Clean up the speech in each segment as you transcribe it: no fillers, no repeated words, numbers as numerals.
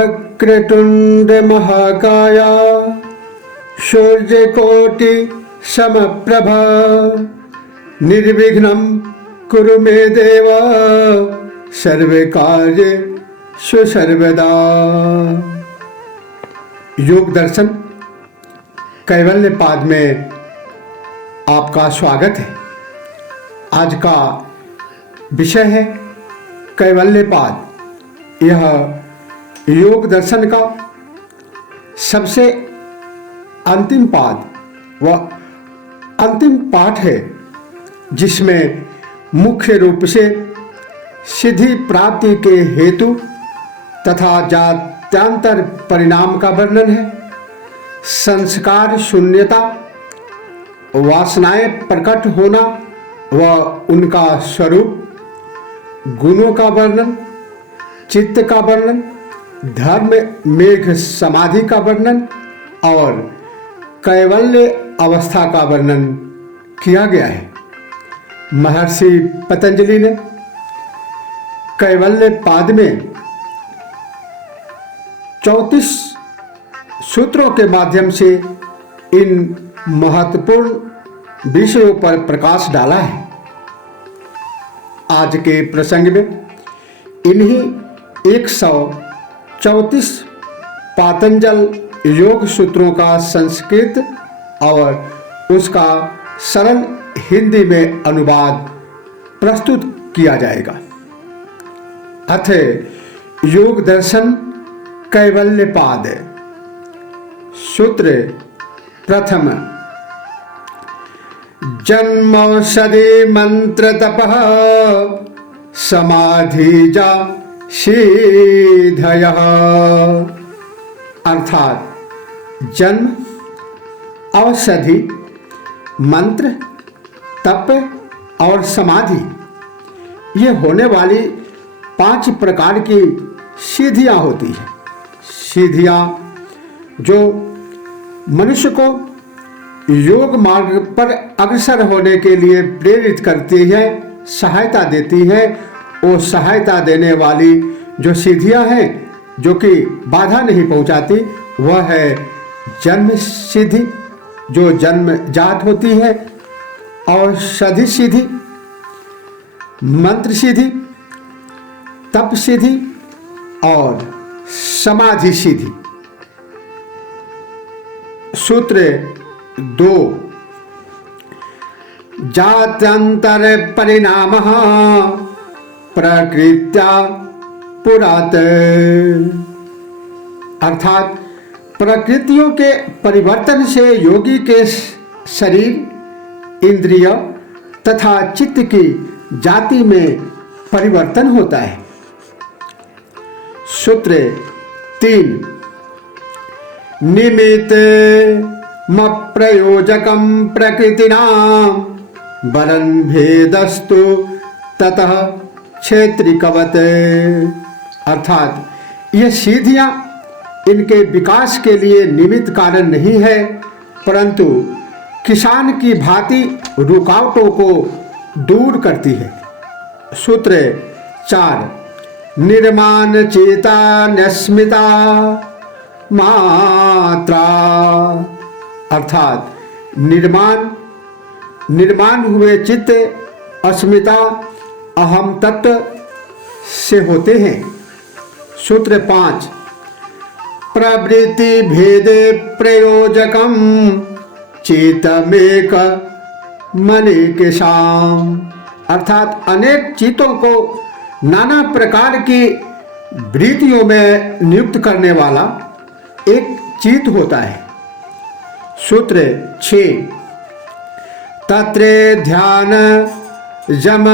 वक्रतुंड महाकाय सूर्यकोटि समप्रभा निर्विघ्नं कुरु मे देव सर्वकार्येषु सर्वदा। योग दर्शन कैवल्य पाद में आपका स्वागत है। आज का विषय है कैवल्य पाद। यह योग दर्शन का सबसे अंतिम पाद व अंतिम पाठ है, जिसमें मुख्य रूप से सिद्धि प्राप्ति के हेतु तथा जात्यांतर परिणाम का वर्णन है। संस्कार शून्यता, वासनाएं प्रकट होना व उनका स्वरूप, गुणों का वर्णन, चित्त का वर्णन, धर्म मेघ समाधि का वर्णन और कैवल्य अवस्था का वर्णन किया गया है। महर्षि पतंजलि ने कैवल्य पाद में 34 सूत्रों के माध्यम से इन महत्वपूर्ण विषयों पर प्रकाश डाला है। आज के प्रसंग में इन्हीं 134 पातंजल योग सूत्रों का संस्कृत और उसका सरल हिंदी में अनुवाद प्रस्तुत किया जाएगा। अथ योग दर्शन कैवल्य पाद। सूत्र प्रथम। जन्मौषधि मंत्र तपः समाधिजा सिद्धयः। अर्थात जन्म, औषधि, मंत्र, तप और समाधि ये होने वाली 5 प्रकार की सिद्धियां होती हैं। सिद्धियां जो मनुष्य को योग मार्ग पर अग्रसर होने के लिए प्रेरित करती है, सहायता देती है। वो सहायता देने वाली जो सिद्धियां हैं, जो कि बाधा नहीं पहुंचाती, वह है जन्म सिद्धि जो जन्म जात होती है, औषधि सिद्धि, मंत्र सिद्धि, तप सिद्धि और समाधि सिद्धि। सूत्र 2। जात्यंतर परिणामः प्रकृत्या पुरात्। अर्थात प्रकृतियों के परिवर्तन से योगी के शरीर, इंद्रिय तथा चित्त की जाति में परिवर्तन होता है। सूत्र 3। निमित्त प्रयोजकम प्रकृतिनां वरन भेदस्तु ततः क्षेत्रिकवत्। अर्थात ये सिद्धियां इनके विकास के लिए निमित्त कारण नहीं है, परंतु किसान की भांति रुकावटों को दूर करती है। सूत्र 4। निर्माण चेता नस्मिता मात्रा। अर्थात निर्माण हुए चित्त अस्मिता अहम तत्व से होते हैं। सूत्र 5। प्रवृत्ति भेदे प्रयोजकम चेतमेक मनेकेशाम। अर्थात अनेक चित्तों को नाना प्रकार की वृत्तियों में नियुक्त करने वाला एक चित्त होता है। सूत्र 6। तत्र ध्यान जम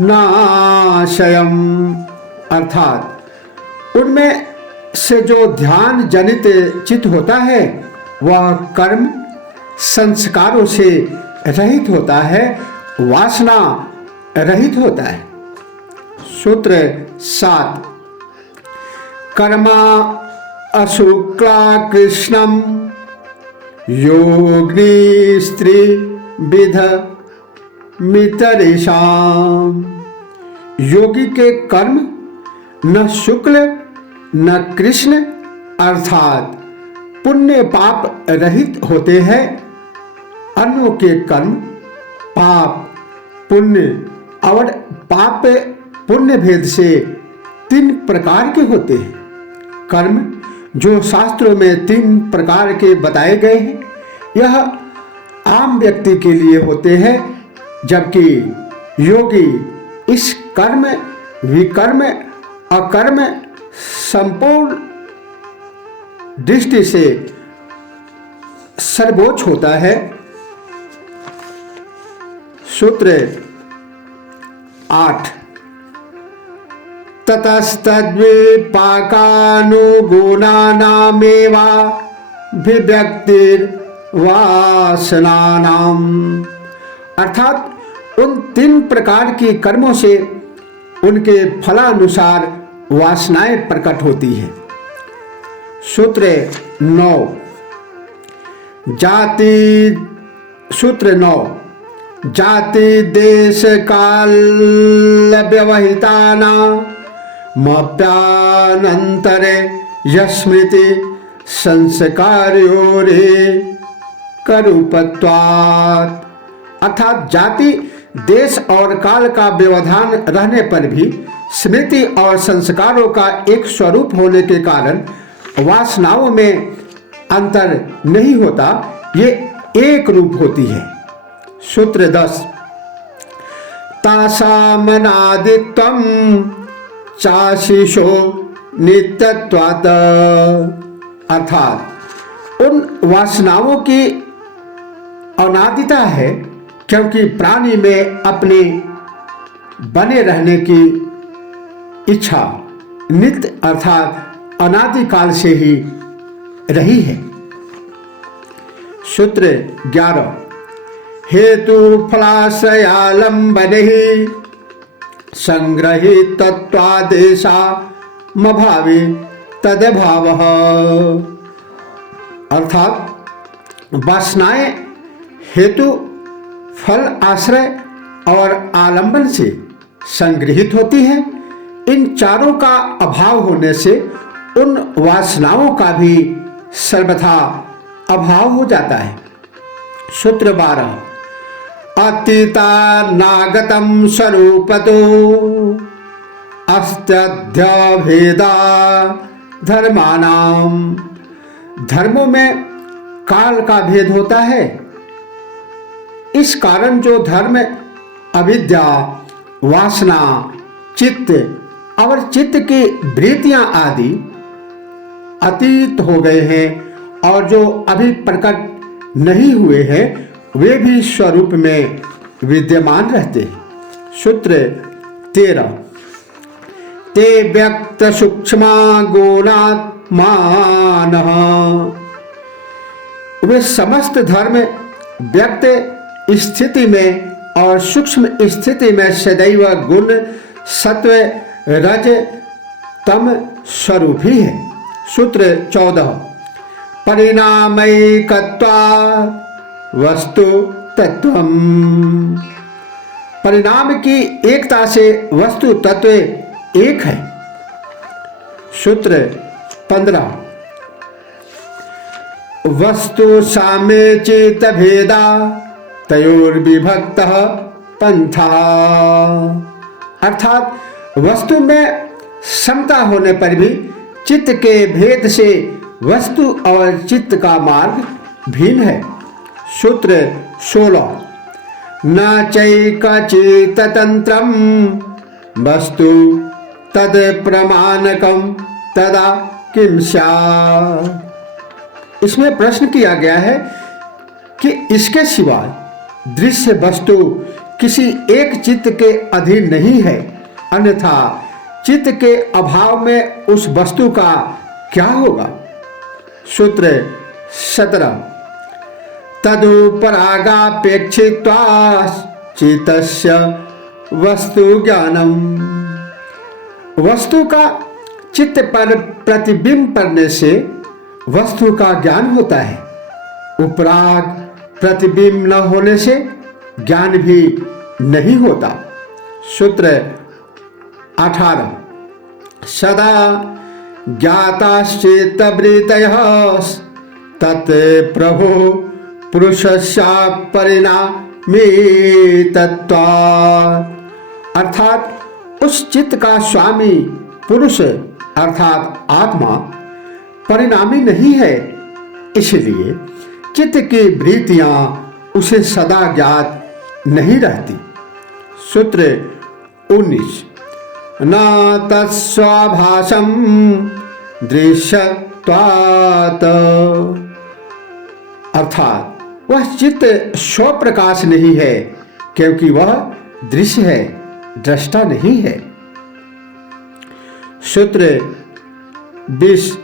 नाशयम। अर्थात उनमें से जो ध्यान जनित चित्त होता है, वह कर्म संस्कारों से रहित होता है, वासना रहित होता है। सूत्र 7। कर्मा अशुक्ला कृष्णम योगिनी स्त्री विध मितरेषाम। योगी के कर्म न शुक्ल न कृष्ण अर्थात पुण्य पाप रहित होते हैं। अन्यों के कर्म पाप पुण्य और पाप पुण्य भेद से 3 प्रकार के होते हैं। कर्म जो शास्त्रों में 3 प्रकार के बताए गए हैं, यह आम व्यक्ति के लिए होते हैं, जबकि योगी इस कर्म विकर्म अकर्म संपूर्ण दृष्टि से सर्वोच्च होता है। सूत्र 8 ततस्तद्विपाकानुगुणानामेवाभिव्यक्तिर्वासनानाम्। अर्थात उन 3 प्रकार की कर्मों से उनके फलानुसार वासनाएं प्रकट होती है। सूत्र 9 जाति देश काल व्यवहितानामप्यानन्तरे यस्मृति संस्कार्योरे करूपत्वात्। अर्थात जाति देश और काल का व्यवधान रहने पर भी स्मृति और संस्कारों का एक स्वरूप होने के कारण वासनाओं में अंतर नहीं होता, ये एक रूप होती है। सूत्र 10 तासामनादित्वं चाशिषो नित्यत्वात्। अर्थात उन वासनाओं की अनादिता है, क्योंकि प्राणी में अपने बने रहने की इच्छा नित्य अर्थात अनादिकाल से ही रही है। सूत्र 11 हेतु फलाश्रयालंबने संग्रहितत्वादेशामभावे तदभावः। अर्थात वासनाएं हेतु फल आश्रय और आलंबन से संग्रहित होती हैं। इन चारों का अभाव होने से उन वासनाओं का भी सर्वथा अभाव हो जाता है। सूत्र 12 अतीता नागतम स्वरूपतो अस्त्यध्यभेदा धर्मानाम। धर्मों में काल का भेद होता है, इस कारण जो धर्म अविद्या वासना चित्त और चित्त की वृत्तियां आदि अतीत हो गए हैं और जो अभी प्रकट नहीं हुए हैं, वे भी स्वरूप में विद्यमान रहते हैं। सूत्र 13 ते व्यक्त सूक्ष्मा गुणात्मानः। वे समस्त धर्म व्यक्त स्थिति में और सूक्ष्म स्थिति में सदैव गुण सत्व रज तम स्वरूप ही है। सूत्र 14 परिणामैकत्वात् वस्तु तत्वम। परिणाम की एकता से वस्तु तत्व एक है। सूत्र 15 वस्तु साम्य चेत भेदा तयोर्विभक्तः पंथा। अर्थात वस्तु में समता होने पर भी चित्त के भेद से वस्तु और चित्त का मार्ग भिन्न है। सूत्र 16 न चैकचित्ततंत्रं वस्तु तद प्रमाणकम तदा किम स्यात्। इसमें प्रश्न किया गया है कि इसके सिवाय दृश्य वस्तु किसी एक चित्त के अधीन नहीं है, अन्यथा चित्त के अभाव में उस वस्तु का क्या होगा। सूत्र 17 तदुपरागापेक्षित्वात् चित्तस्य वस्तु ज्ञानम। वस्तु का चित्त पर प्रतिबिंब पड़ने से वस्तु का ज्ञान होता है। उपराग प्रतिबिंब न होने से ज्ञान भी नहीं होता। सूत्र 18 सदा ज्ञाताश्चेतवृत्तयः तत् प्रभु पुरुषस्य परिणामी तत्त्वात्। अर्थात उस चित्त का स्वामी पुरुष अर्थात आत्मा परिणामी नहीं है, इसलिए चित्त की वृत्तियां उसे सदा ज्ञात नहीं रहती। सूत्र 19 न तत्स्वाभासम दृश्यत्वात्। अर्थात वह चित्त स्वप्रकाश नहीं है, क्योंकि वह दृश्य है, दृष्टा नहीं है। सूत्र 20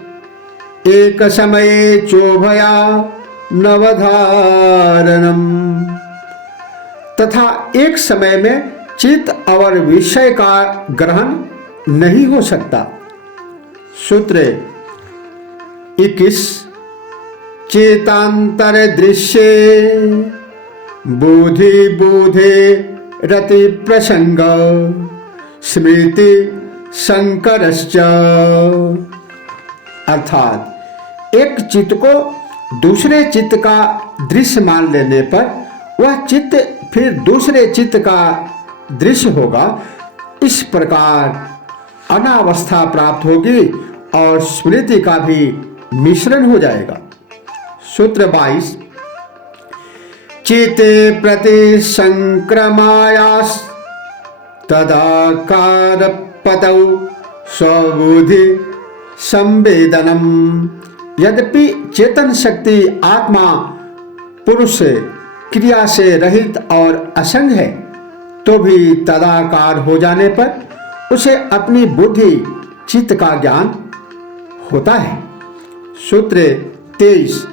एक समये चोभया नवधारणम। तथा एक समय में चित्त और विषय का ग्रहण नहीं हो सकता। सूत्र 21 चेतांतर दृश्य बुधि बुधे रति प्रसंग स्मृति संकरश्च। अर्थात एक चित्त को दूसरे चित्त का दृश्य मान लेने पर वह चित्त फिर दूसरे चित्त का दृश्य होगा। इस प्रकार अनावस्था प्राप्त होगी और स्मृति का भी मिश्रण हो जाएगा। सूत्र 22 चिते प्रति संक्रमायास तदाकार पतौ स्वबुद्धि संवेदनम। यद्यपि चेतन शक्ति आत्मा पुरुष क्रिया से रहित और असंग है, तो भी तदाकार हो जाने पर उसे अपनी बुद्धि चित्त का ज्ञान होता है। सूत्र 23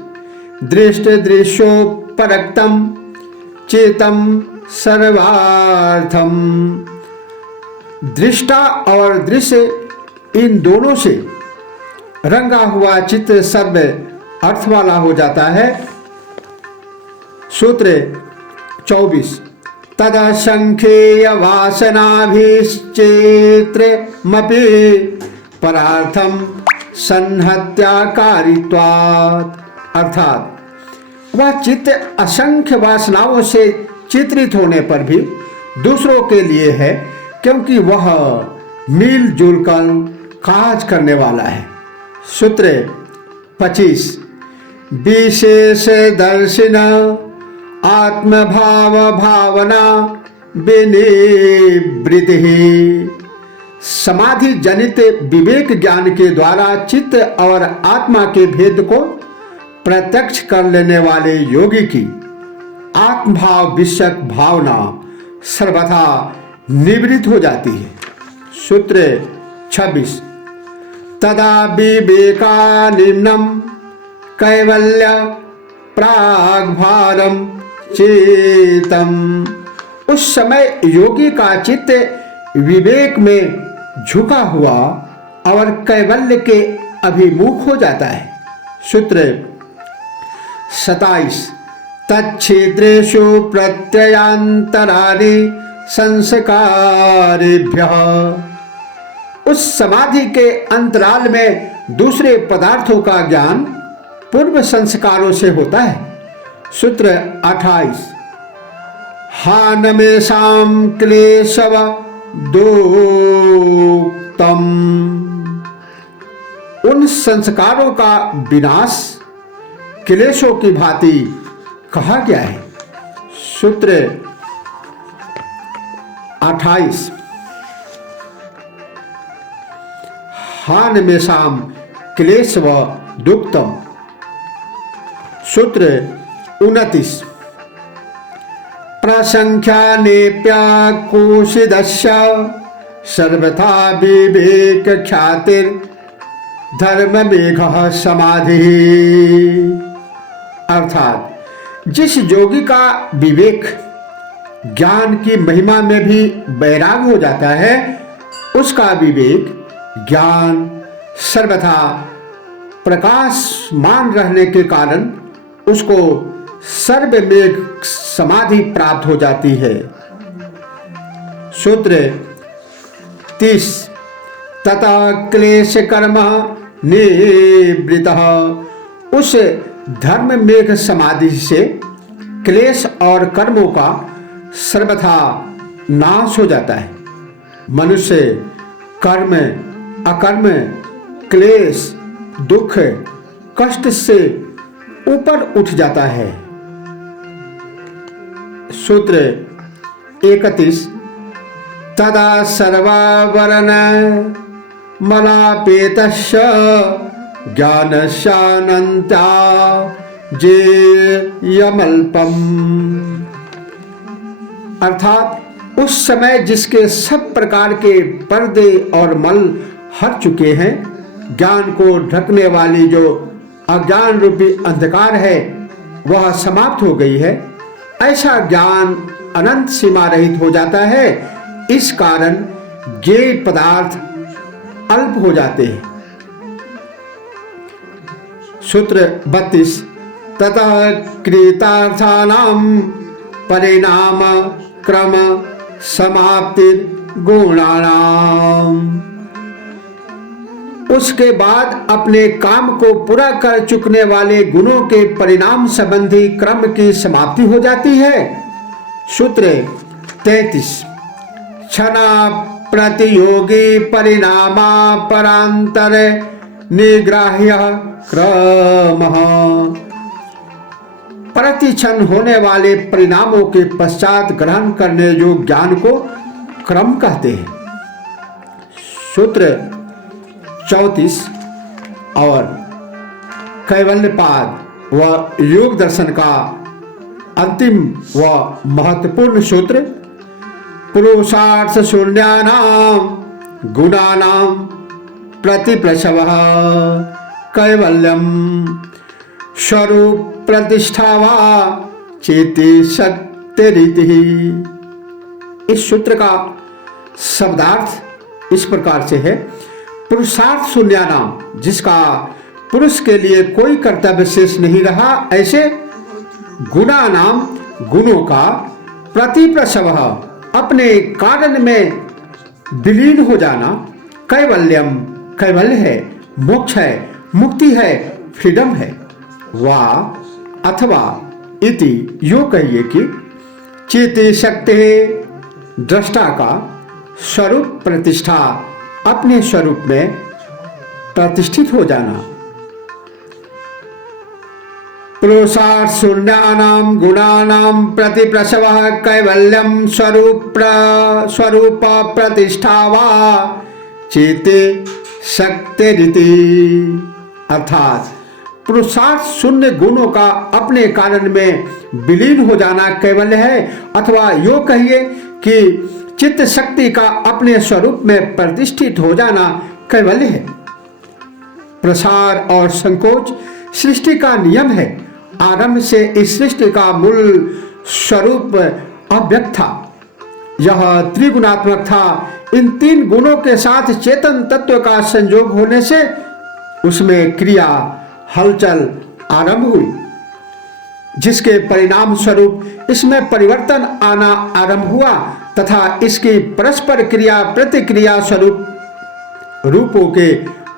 दृष्ट दृश्योपरक्तम चेतम सर्वार्थम। दृष्टा और दृश्य इन दोनों से रंगा हुआ चित्त सर्व अर्थ वाला हो जाता है। सूत्र 24 तदसंख्येय वासनाभिश्चेत्रमपि परार्थम संहत्याकारित्वात्। अर्थात वह चित्त असंख्य वासनाओं से चित्रित होने पर भी दूसरों के लिए है, क्योंकि वह मिलजुल कर काज करने वाला है। सूत्र 25 विशेष दर्शन आत्मभाव भावना विनिवृत्ति। समाधि जनित विवेक ज्ञान के द्वारा चित्त और आत्मा के भेद को प्रत्यक्ष कर लेने वाले योगी की आत्मभाव विषयक भावना सर्वथा निवृत्त हो जाती है। सूत्र 26 तदा विवेकानिम्नम कैवल्य प्राग्भारम चेतम। उस समय योगी का चित्त विवेक में झुका हुआ और कैवल्य के अभिमुख हो जाता है। सूत्र 27 तच्छिद्रेषु प्रत्ययांतराणि संस्कारेभ्यः। उस समाधि के अंतराल में दूसरे पदार्थों का ज्ञान पूर्व संस्कारों से होता है। सूत्र 28 हानमेषां क्लेशव दोक्तम। उन संस्कारों का विनाश क्लेशों की भांति कहा गया है। सूत्र 28 हानमेषां क्लेशव दुक्तम। सूत्र 29 प्रसंख्यानेप्याकुशिदस्य सर्वथा विवेक ख्यातिर धर्म मेघः समाधि। अर्थात जिस योगी का विवेक ज्ञान की महिमा में भी वैराग हो जाता है, उसका विवेक ज्ञान सर्वथा प्रकाशमान रहने के कारण उसको सर्वमेघ समाधि प्राप्त हो जाती है। सूत्र 30 तथा क्लेश कर्म निवृतः, उस धर्म मेघ समाधि से क्लेश और कर्मों का सर्वथा नाश हो जाता है। मनुष्य कर्म अकर्म क्लेश दुख कष्ट से ऊपर उठ जाता है। सूत्र 31 तदा सर्वावरण मलापेतस्य ज्ञानशानन्ता जेयमल्पम, अर्थात उस समय जिसके सब प्रकार के पर्दे और मल हट चुके हैं, ज्ञान को ढकने वाली जो अज्ञान रूपी अंधकार है वह समाप्त हो गई है। ऐसा ज्ञान अनंत सीमा रहित हो जाता है। इस कारण ये पदार्थ अल्प हो जाते हैं। सूत्र 32 ततः कृतार्थानां परिणाम क्रम समाप्ति गुणानाम, उसके बाद अपने काम को पूरा कर चुकने वाले गुणों के परिणाम संबंधी क्रम की समाप्ति हो जाती है। सूत्र 33 क्षणा प्रतियोगी परिणामा परांतर निग्राह्य क्रमः, प्रतिक्षण होने वाले परिणामों के पश्चात ग्रहण करने योग्य ज्ञान को क्रम कहते हैं। सूत्र 34 और कैवल्यपाद व योग दर्शन का अंतिम व महत्वपूर्ण सूत्र पुरुषार्थ शून्यानां गुणानां प्रतिप्रसवः कैवल्यम स्वरूप प्रतिष्ठा वा चेति शक्तिरिति। इस सूत्र का शब्दार्थ इस प्रकार से है, पुरुषार्थ शून्यानाम, जिसका पुरुष के लिए कोई कर्तव्य शेष नहीं रहा, ऐसे गुणानाम, गुणों का प्रतिप्रसवः, अपने कारण में विलीन हो जाना, कैवल्यम, कैवल्य है, मोक्ष है, मुक्ति है, फ्रीडम है, वा अथवा इति, यो कहिए कि चेते शक्ति, दृष्टा का स्वरूप प्रतिष्ठा, अपने स्वरूप में प्रतिष्ठित हो जाना। पुरुषार्थ शून्यानां गुणानां प्रतिप्रसवः कैवल्यम स्वरूप प्रतिष्ठा वा चेते शक्तिरिति, अर्थात पुरुषार्थ शून्य गुणों का अपने कारण में विलीन हो जाना कैवल्य है, अथवा यो कहिए कि चित्त शक्ति का अपने स्वरूप में प्रतिष्ठित हो जाना कैवल्य है। प्रसार और संकोच सृष्टि का नियम है। आरंभ से इस सृष्टि का मूल स्वरूप अव्यक्त था, यह त्रिगुणात्मक था। इन तीन गुणों के साथ चेतन तत्व का संयोग होने से उसमें क्रिया हलचल आरंभ हुई, जिसके परिणाम स्वरूप इसमें परिवर्तन आना आरंभ हुआ तथा इसकी परस्पर क्रिया प्रतिक्रिया स्वरूप रूपों के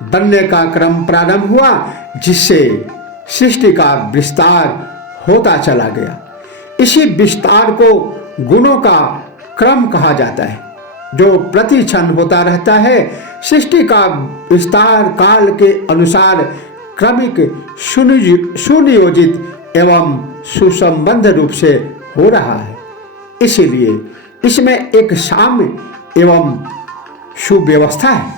बनने का क्रम प्रारंभ हुआ, जिससे सृष्टि का विस्तार होता चला गया। इसी विस्तार को गुणों का क्रम कहा जाता है, जो प्रति क्षण होता रहता है। सृष्टि का विस्तार काल के अनुसार क्रमिक सुनियोजित एवं सुसंबद्ध रूप से हो रहा है। इसीलिए इसमें एक साम्य एवं सुव्यवस्था है।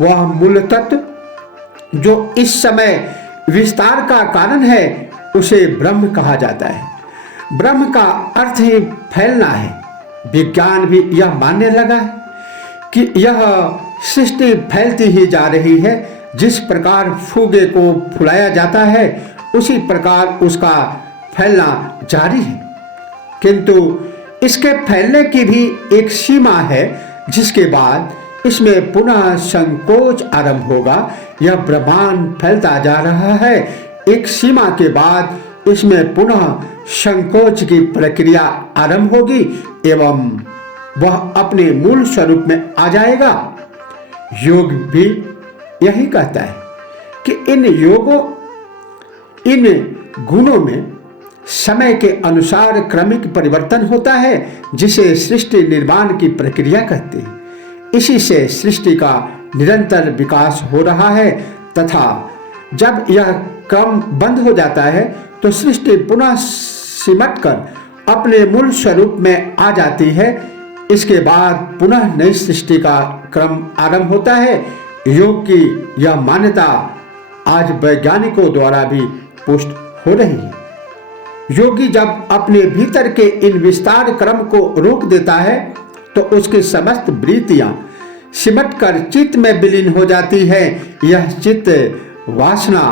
वह मूल तत्व जो इस समय विस्तार का कारण है, उसे ब्रह्म कहा जाता है। ब्रह्म का अर्थ ही फैलना है। विज्ञान भी यह मानने लगा है कि यह सृष्टि फैलती ही जा रही है। जिस प्रकार फूगे को फुलाया जाता है, उसी प्रकार उसका फैलना जारी है, किंतु इसके फैलने की भी एक सीमा है, जिसके बाद इसमें पुनः संकोच आरंभ होगा। यह ब्रह्मांड फैलता जा रहा है, एक सीमा के बाद इसमें पुनः संकोच की प्रक्रिया आरंभ होगी एवं वह अपने मूल स्वरूप में आ जाएगा। योग भी यही कहता है कि इन गुणों में समय के अनुसार क्रमिक परिवर्तन होता है, जिसे सृष्टि निर्माण की प्रक्रिया कहते हैं। इसी से सृष्टि का निरंतर विकास हो रहा है तथा जब यह क्रम बंद हो जाता है तो सृष्टि पुनः सिमटकर अपने मूल स्वरूप में आ जाती है। इसके बाद पुनः नई सृष्टि का क्रम आरंभ होता है। योग की यह मान्यता आज वैज्ञानिकों द्वारा भी पुष्ट हो रही है। योगी जब अपने भीतर के इन विस्तार क्रम को रोक देता है तो उसकी समस्त वृत्तियां सिमटकर चित्त में विलीन हो जाती है। यह चित्त वासना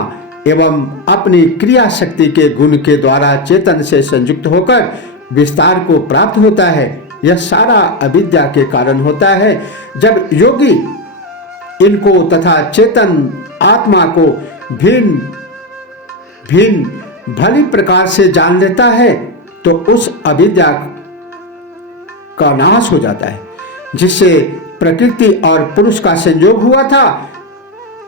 एवं अपनी क्रिया शक्ति के गुण के द्वारा चेतन से संयुक्त होकर विस्तार को प्राप्त होता है। यह सारा अविद्या के कारण होता है। जब योगी इनको तथा चेतन आत्मा को भिन्न भली प्रकार से जान लेता है तो उस अविद्या का नाश हो जाता है, जिससे प्रकृति और पुरुष का संयोग हुआ था।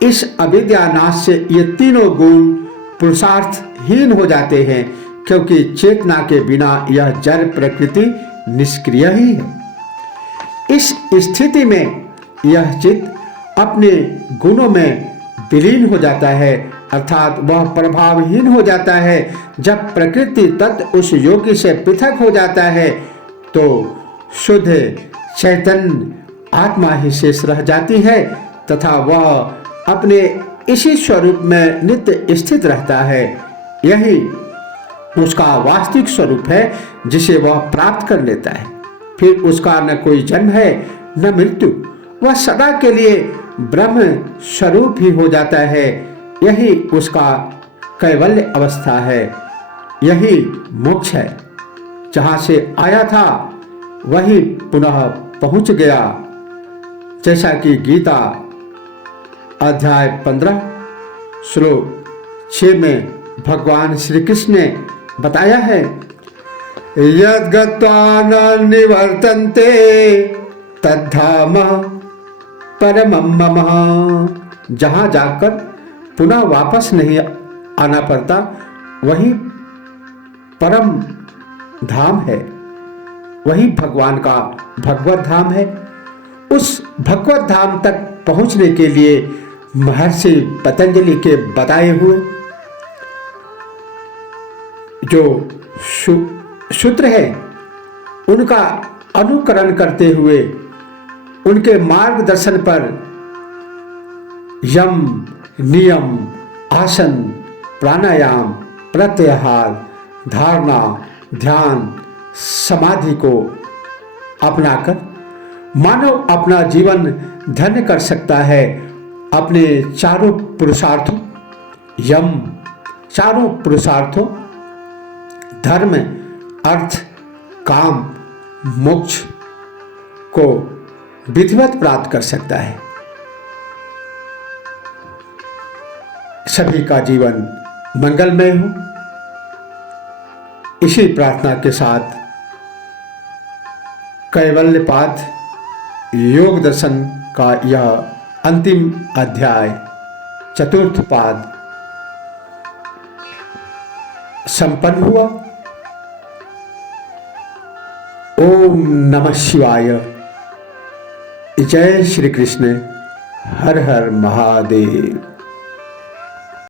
इस अविद्या नाश से ये तीनों गुण पुरुषार्थहीन हो जाते हैं, क्योंकि चेतना के बिना यह जड़ प्रकृति निष्क्रिय ही है। इस स्थिति में यह चित्त अपने गुणों में विलीन हो जाता है, अर्थात वह प्रभावहीन हो जाता है। जब प्रकृति तत्व उस योगी से पृथक हो जाता है तो शुद्ध चैतन्य आत्मा ही शेष रह जाती है तथा वह अपने इसी स्वरूप में नित्य स्थित रहता है। यही उसका वास्तविक स्वरूप है जिसे वह प्राप्त कर लेता है। फिर उसका न कोई जन्म है न मृत्यु, वह सदा के लिए ब्रह्म स्वरूप ही हो जाता है। यही उसका कैवल्य अवस्था है, यही मोक्ष है। जहां से आया था वही पुनः पहुंच गया, जैसा कि गीता अध्याय 15 श्लोक 6 में भगवान श्री कृष्ण ने बताया है, यद्गत्वा न निवर्तन्ते तद्धाम परमं मम। जहां जाकर पुनः वापस नहीं आना पड़ता वही परम धाम है, वही भगवान का भगवत धाम है। उस भगवत धाम तक पहुंचने के लिए महर्षि पतंजलि के बताए हुए जो सूत्र है उनका अनुकरण करते हुए उनके मार्गदर्शन पर यम, नियम, आसन, प्राणायाम, प्रत्याहार, धारणा, ध्यान, समाधि को अपनाकर मानव अपना जीवन धन्य कर सकता है। अपने चारों पुरुषार्थों धर्म, अर्थ, काम, मोक्ष को विधिवत प्राप्त कर सकता है। सभी का जीवन मंगलमय हो, इसी प्रार्थना के साथ कैवल्यपाद योग दर्शन का यह अंतिम अध्याय चतुर्थ पाद संपन्न हुआ। ओम नमः शिवाय। जय श्री कृष्ण। हर हर महादेव।